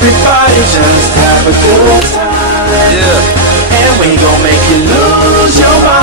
Everybody just have a good time. Yeah. And we gon' make you lose your mind.